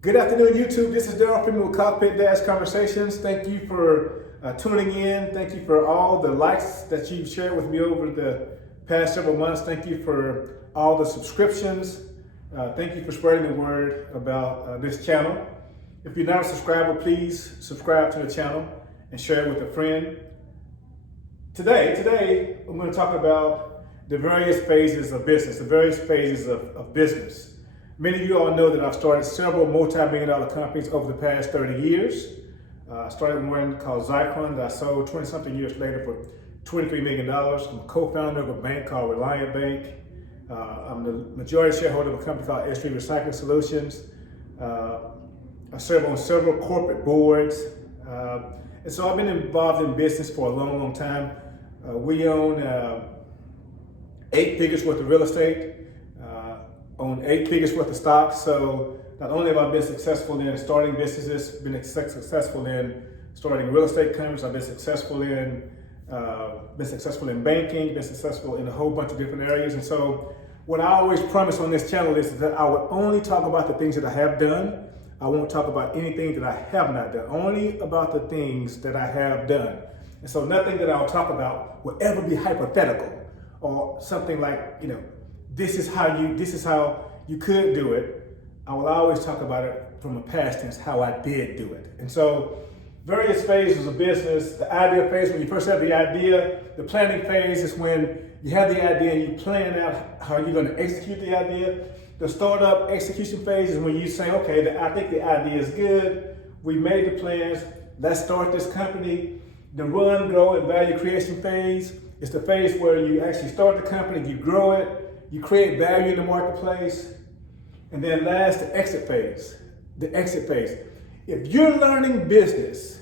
Good afternoon, YouTube. This is Daryl Freeman with Cockpit Dash Conversations. Thank you for tuning in. Thank you for all the likes that you've shared with me over the past several months. Thank you for all the subscriptions. Thank you for spreading the word about this channel. If you're not a subscriber, please subscribe to the channel and share it with a friend. Today, I'm going to talk about the various phases of business, the various phases of business. Many of you all know that I've started several multi-million dollar companies over the past 30 years. I started one called Zyclon that I sold 20-something years later for $23 million. I'm a co-founder of a bank called Reliant Bank. I'm the majority shareholder of a company called S3 Recycling Solutions. I serve on several corporate boards. And so I've been involved in business for a long time. We own 8 figures worth of real estate. Own 8 figures worth of stock. So not only have I been successful in starting businesses, been successful in starting real estate companies, I've been successful in banking, been successful in a whole bunch of different areas. And so what I always promise on this channel is that I will only talk about the things that I have done. I won't talk about anything that I have not done, only about the things that I have done. And so nothing that I'll talk about will ever be hypothetical or something like, this is how you could do it. I will always talk about it from a past tense, how I did do it. And so various phases of business, the idea phase, when you first have the idea, the planning phase is when you have the idea and you plan out how you're going to execute the idea. The startup execution phase is when you say, okay, I think the idea is good. We made the plans. Let's start this company. The run, grow, and value creation phase is the phase where you actually start the company, you grow it, you create value in the marketplace. And then last, the exit phase. The exit phase. If you're learning business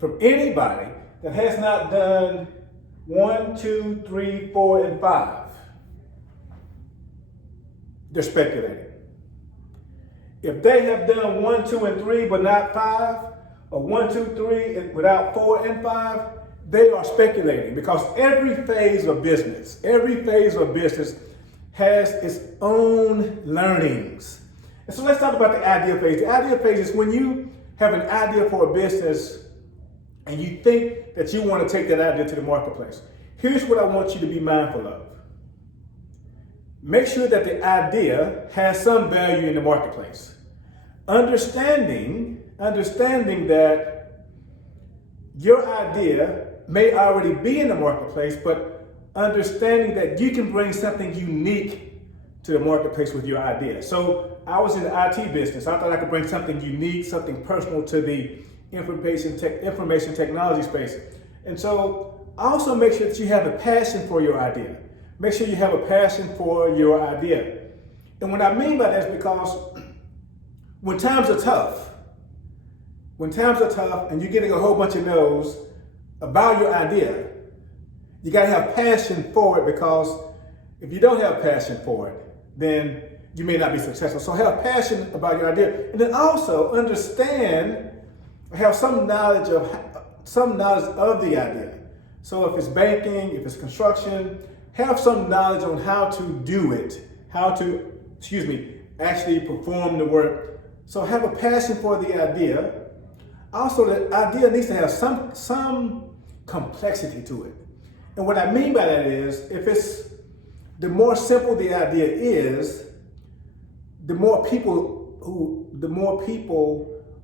from anybody that has not done 1, 2, 3, 4, and 5, they're speculating. If they have done 1, 2, and 3, but not 5, or 1, 2, 3 without 4 and 5, they are speculating, because every phase of business has its own learnings. And so let's talk about the idea phase. The idea phase is when you have an idea for a business and you think that you want to take that idea to the marketplace. Here's what I want you to be mindful of. Make sure that the idea has some value in the marketplace. Understanding that your idea may already be in the marketplace, but understanding that you can bring something unique to the marketplace with your idea. So I was in the IT business. I thought I could bring something unique, something personal to the information technology space. And so also make sure that you have a passion for your idea. Make sure you have a passion for your idea. And what I mean by that is because when times are tough and you're getting a whole bunch of no's about your idea, you got to have passion for it, because if you don't have passion for it, then you may not be successful. So have passion about your idea, and then also have some knowledge of the idea. So if it's banking, if it's construction, have some knowledge on how to do it, actually perform the work. So have a passion for the idea. Also, the idea needs to have some complexity to it. And what I mean by that is, the more simple the idea is, the more people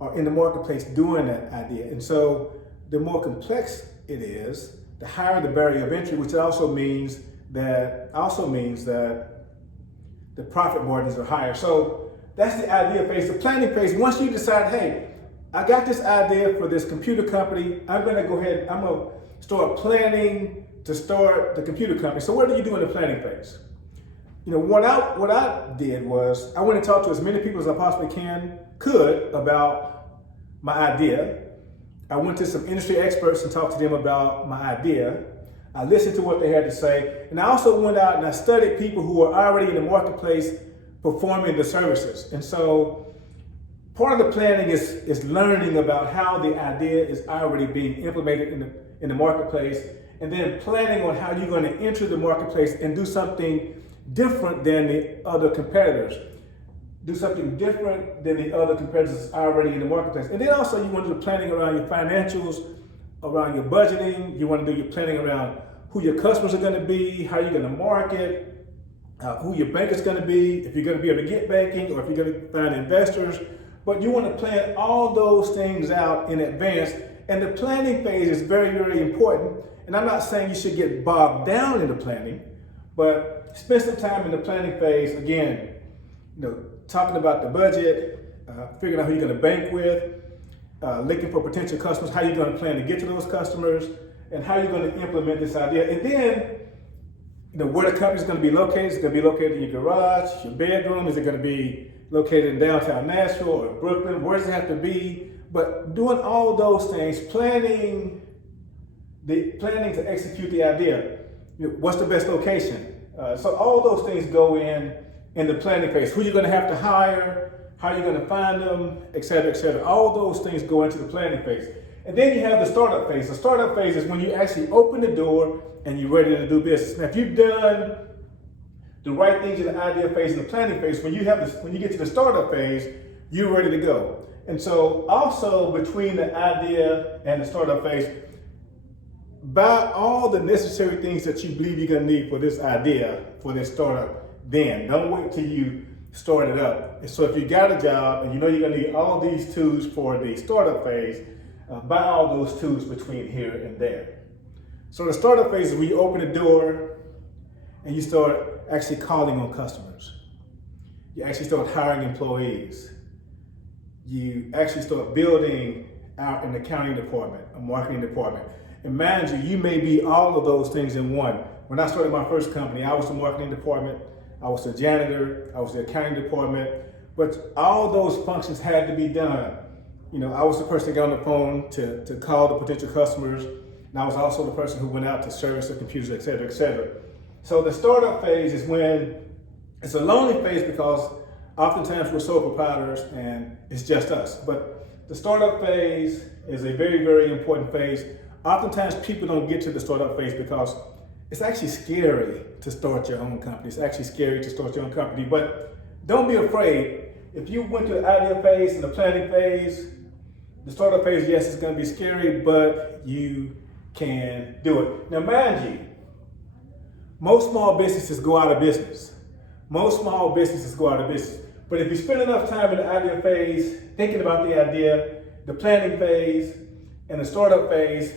are in the marketplace doing that idea. And so the more complex it is, the higher the barrier of entry, which also means that the profit margins are higher. So that's the idea phase. The planning phase, once you decide, hey, I got this idea for this computer company, I'm going to start planning to start the computer company. So what do you do in the planning phase? What I did was I went and talked to as many people as I possibly could about my idea. I went to some industry experts and talked to them about my idea. I listened to what they had to say. And I also went out and I studied people who are already in the marketplace performing the services. And so part of the planning is learning about how the idea is already being implemented in the marketplace, and then planning on how you're going to enter the marketplace and do something different than the other competitors. do something different than the other competitors already in the marketplace. And then also you want to do planning around your financials, around your budgeting. You want to do your planning around who your customers are going to be, how you're going to market, who your bank is going to be, if you're going to be able to get banking or if you're going to find investors. But you want to plan all those things out in advance. And the planning phase is very, very important. And I'm not saying you should get bogged down in the planning, but spend some time in the planning phase. Again, talking about the budget, figuring out who you're going to bank with, looking for potential customers, how you're going to plan to get to those customers, and how you're going to implement this idea. And then, where the company's going to be located. Is it going to be located in your garage, your bedroom? Is it going to be located in downtown Nashville or Brooklyn? Where does it have to be? But doing all those things, planning to execute the idea. What's the best location? So all those things go in the planning phase. Who you're going to have to hire, how you're going to find them, et cetera, et cetera. All those things go into the planning phase. And then you have the startup phase. The startup phase is when you actually open the door and you're ready to do business. Now, if you've done the right things in the idea phase and the planning phase, when you get to the startup phase, you're ready to go. And so also between the idea and the startup phase, buy all the necessary things that you believe you're going to need for this idea, for this startup. Then don't wait till you start it up. And so if you got a job and you know you're going to need all these tools for the startup phase, buy all those tools between here and there. So the startup phase is when you open the door and you start actually calling on customers. You actually start hiring employees. You actually start building out an accounting department, a marketing department. And mind you, you may be all of those things in one. When I started my first company, I was the marketing department, I was the janitor, I was the accounting department, but all those functions had to be done. I was the person that got on the phone to call the potential customers, and I was also the person who went out to service the computers, et cetera, et cetera. So the startup phase is when it's a lonely phase because oftentimes we're sole proprietors and it's just us. But the startup phase is a very, very important phase. Oftentimes people don't get to the startup phase because it's actually scary to start your own company. It's actually scary to start your own company, but don't be afraid. If you went to the idea phase and the planning phase, the startup phase, yes, it's going to be scary, but you can do it. Now, mind you, most small businesses go out of business. Most small businesses go out of business. But if you spend enough time in the idea phase, thinking about the idea, the planning phase, and the startup phase,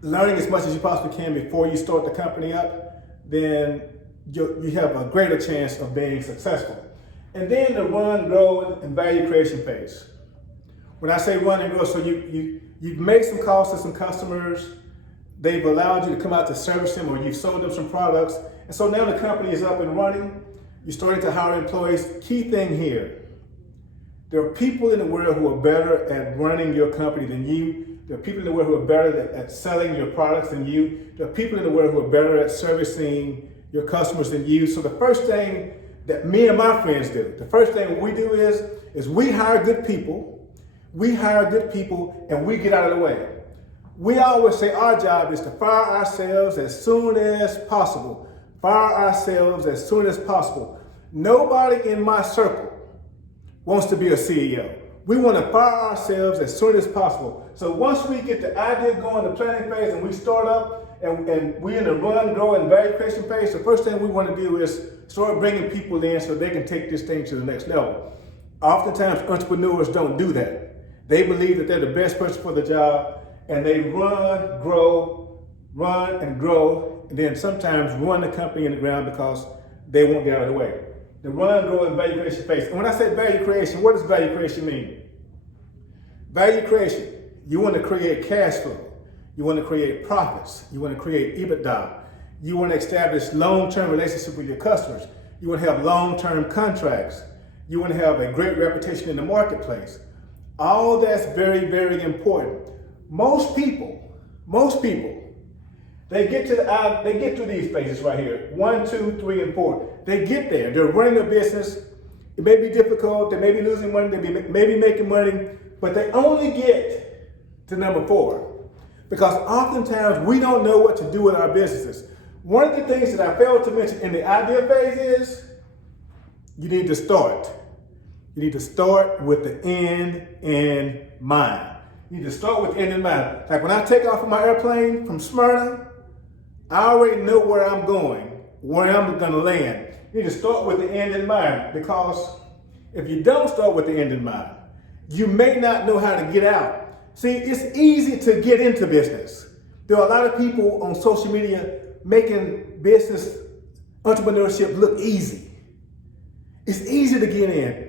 learning as much as you possibly can before you start the company up, then you have a greater chance of being successful. And then the run, grow, and value creation phase. When I say run and grow, so you've made some calls to some customers, they've allowed you to come out to service them, or you've sold them some products, and so now the company is up and running. You're starting to hire employees. Key thing here, there are people in the world who are better at running your company than you. There are people in the world who are better at selling your products than you. There are people in the world who are better at servicing your customers than you. So the first thing that me and my friends do, the first thing we do is we hire good people. We hire good people and we get out of the way. We always say our job is to fire ourselves as soon as possible. Fire ourselves as soon as possible. Nobody in my circle wants to be a CEO. We want to fire ourselves as soon as possible. So once we get the idea going, the planning phase, and we start up and we're in the run, grow, and value creation phase, the first thing we want to do is start bringing people in so they can take this thing to the next level. Oftentimes, entrepreneurs don't do that. They believe that they're the best person for the job, and they run and grow, and then sometimes run the company in the ground because they won't get out of the way. The run, grow, and value creation phase. And when I say value creation, what does value creation mean? Value creation, you want to create cash flow. You want to create profits. You want to create EBITDA. You want to establish long-term relationships with your customers. You want to have long-term contracts. You want to have a great reputation in the marketplace. All that's very, very important. Most people, they get through these phases right here. 1, 2, 3, and 4. They get there. They're running their business. It may be difficult. They may be losing money. They may be making money, but they only get to number 4 because oftentimes we don't know what to do with our businesses. One of the things that I failed to mention in the idea phase is you need to start. You need to start with the end in mind. You need to start with the end in mind. Like when I take off on my airplane from Smyrna, I already know where I'm going, where I'm going to land. You need to start with the end in mind, because if you don't start with the end in mind, you may not know how to get out. See, it's easy to get into business. There are a lot of people on social media making business entrepreneurship look easy. It's easy to get in.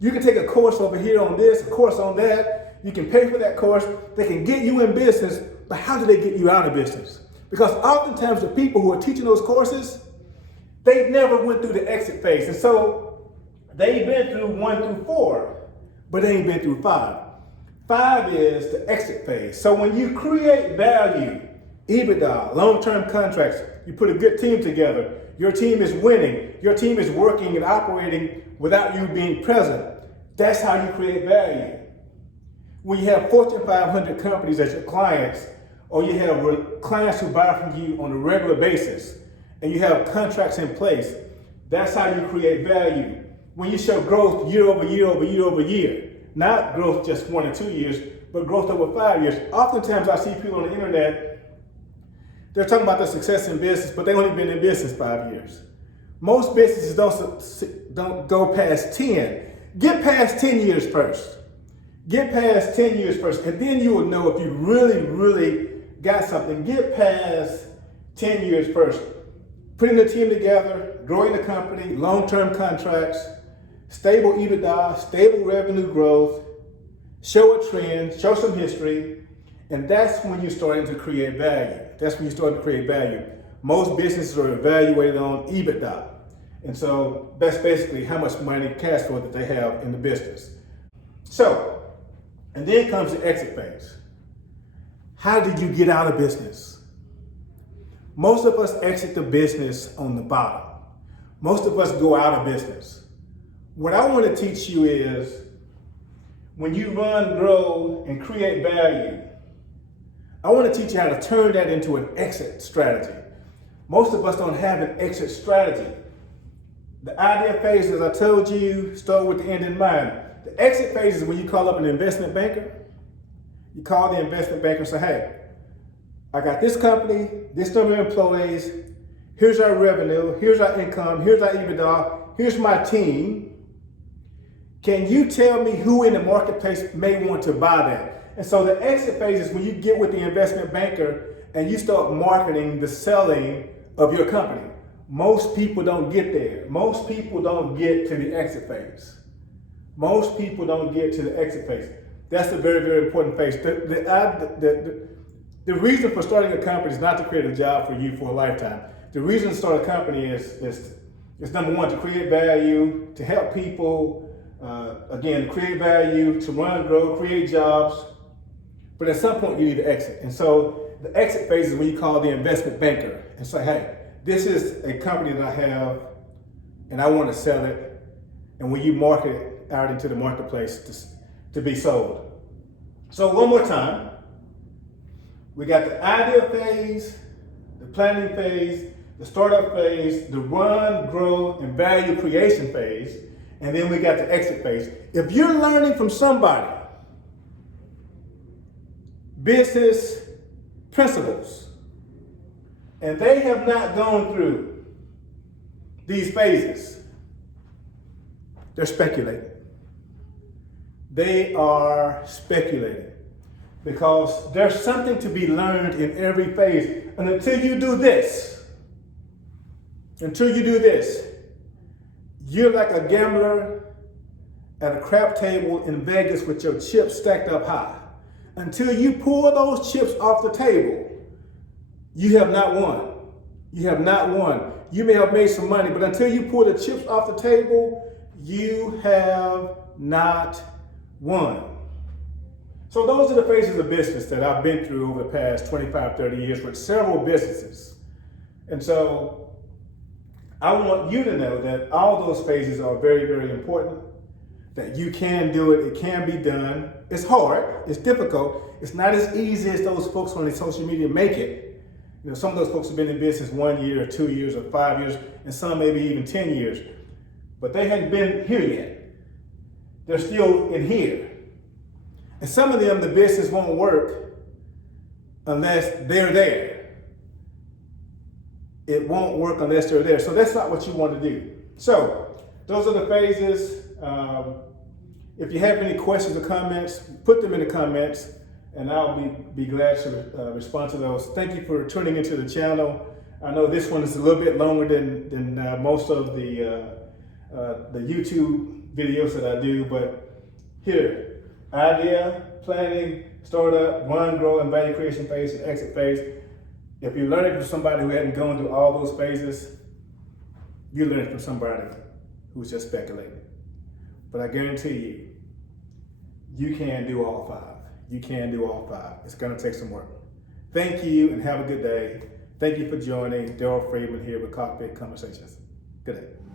You can take a course over here on this, a course on that. You can pay for that course. They can get you in business, but how do they get you out of business? Because oftentimes the people who are teaching those courses, they never went through the exit phase. And so they've been through 1 through 4, but they ain't been through 5. 5 is the exit phase. So when you create value, EBITDA, long-term contracts, you put a good team together, your team is winning, your team is working and operating without you being present. That's how you create value. When you have Fortune 500 companies as your clients, or you have clients who buy from you on a regular basis, and you have contracts in place, that's how you create value. When you show growth year over year over year over year, not growth just 1 or 2 years, but growth over 5 years. Oftentimes I see people on the internet, they're talking about their success in business, but they've only been in business 5 years. Most businesses don't go past 10. Get past 10 years first. Get past 10 years first, and then you will know if you really, really got something. Get past 10 years first. Putting the team together, growing the company, long-term contracts, stable EBITDA, stable revenue growth, show a trend, show some history, and that's when you're starting to create value. That's when you start to create value. Most businesses are evaluated on EBITDA. And so that's basically how much money, cash flow that they have in the business. So, and then comes the exit phase. How did you get out of business? Most of us exit the business on the bottom. Most of us go out of business. What I want to teach you is when you run, grow, and create value, I want to teach you how to turn that into an exit strategy. Most of us don't have an exit strategy. The idea phase, as I told you, start with the end in mind. The exit phase is when you call up an investment banker. You call the investment banker and say, hey, I got this company, this number of employees, here's our revenue, here's our income, here's our EBITDA, here's my team. Can you tell me who in the marketplace may want to buy that? And so the exit phase is when you get with the investment banker and you start marketing the selling of your company. Most people don't get there. Most people don't get to the exit phase. Most people don't get to the exit phase. That's a very, very important phase. The reason for starting a company is not to create a job for you for a lifetime. The reason to start a company is number one, to create value, to help people, again, create value, to run, grow, create jobs. But at some point you need to exit. And so the exit phase is when you call the investment banker and say, hey, this is a company that I have and I want to sell it. And when you market it out into the marketplace to be sold. So one more time, we got the idea phase, the planning phase, the startup phase, the run, grow, and value creation phase, and then we got the exit phase. If you're learning from somebody business principles, and they have not gone through these phases, they're speculating. They are speculating because there's something to be learned in every phase. And until you do this, you're like a gambler at a crap table in Vegas with your chips stacked up high. Until you pull those chips off the table, you have not won. You have not won. You may have made some money, but until you pull the chips off the table, you have not won. So those are the phases of business that I've been through over the past 25, 30 years with several businesses. And so I want you to know that all those phases are very, very important, that you can do it, it can be done. It's hard, it's difficult. It's not as easy as those folks on the social media make it. You know, some of those folks have been in business 1 year or 2 years or 5 years, and some maybe even 10 years. but they hadn't been here yet. They're still in here. And some of them, the business won't work unless they're there. It won't work unless they're there. So that's not what you want to do. So those are the phases. If you have any questions or comments, put them in the comments, and I'll be glad to respond to those. Thank you for tuning into the channel. I know this one is a little bit longer than most of the YouTube videos that I do, but here, idea, planning, startup, run, grow, and value creation phase, and exit phase. If you're learning from somebody who hadn't gone through all those phases, you're learning from somebody who's just speculating. But I guarantee you, you can do all five. You can do all five. It's gonna take some work. Thank you and have a good day. Thank you for joining. Daryl Freeman here with Cockpit Conversations. Good day.